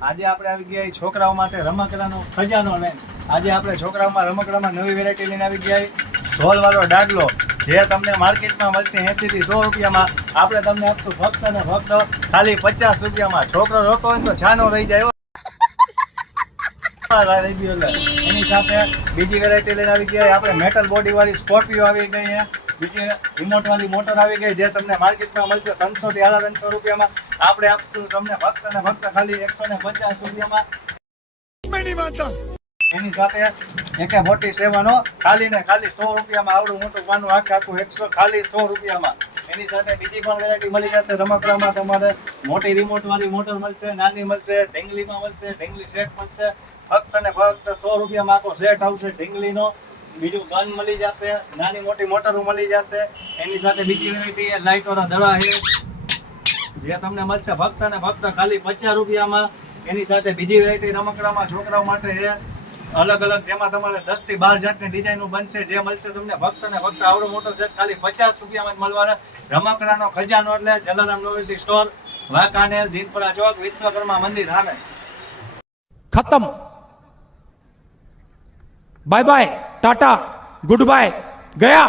આજે આપણે આવી ગયા છોકરાઓ માટે રમકડાનો ખજાનો લઈને આજે આપણે છોકરાઓમાં રમકડામાં નવી વેરાયટી લઈને આવી ગયા ઢોલ વાળો ડાગલો જે તમને માર્કેટમાં મળશે 80 થી 100 રૂપિયામાં આપણે તમને આપશું ફક્ત ને ફક્ત ખાલી 50 રૂપિયામાં છોકરો રોતો હોય તો છાનો રહી જાય એની સાથે બીજી વેરાયટી લઈને આવી ગયા આપણે મેટલ બોડી વાળી સ્કોર્પિયો આવી ગઈ છે બીજી રિમોટ વાળી મોટર આવી ગઈ જે તમને માર્કેટમાં મળશે 300 થી 350 રૂપિયામાં આપણે આપશું તમને ફક્ત ને ફક્ત ખાલી 150 રૂપિયામાં એની સાથે એક મોટી સેવાનો ખાલી ને ખાલી 100 રૂપિયામાં આવડું મોટું પાનું આખું 100 ખાલી 100 રૂપિયામાં એની સાથે બીજી પણ વેરાયટી મળી જશે રમકડામાં તમારે મોટી રિમોટ વાળી મોટર મળશે નાની મળશે ઢીંગલીમાં મળશે ઢીંગલી સેટ મળશે ફક્ત ને ફક્ત 100 રૂપિયામાં આખો સેટ આવશે ઢીંગલીનો બીજું ગન મળી જશે નાની મોટી મોટરો મળી જશે એની સાથે બીજી વેરાયટી લાઇટ વાળા દડા છે જે તમને મળશે ફક્ત ને ફક્ત ખાલી 50 રૂપિયામાં એની સાથે બીજી વેરાયટી રમકડામાં છોકરાઓ માટે છે અલગ અલગ જેમાં તમારે 10 થી 12 જાતની ડિઝાઇનો બનશે જે મળશે તમને ફક્ત ને ફક્ત આવડો મોટો સેટ ખાલી 50 રૂપિયામાં જ મળવાના રમકડાનો ખજાનો એટલે જલારામ નોવેલ્ટી સ્ટોર વાંકાનેર જીનપરા ચોક વિશ્વકર્મા મંદિર સામે खत्म bye bye tata good bye गया।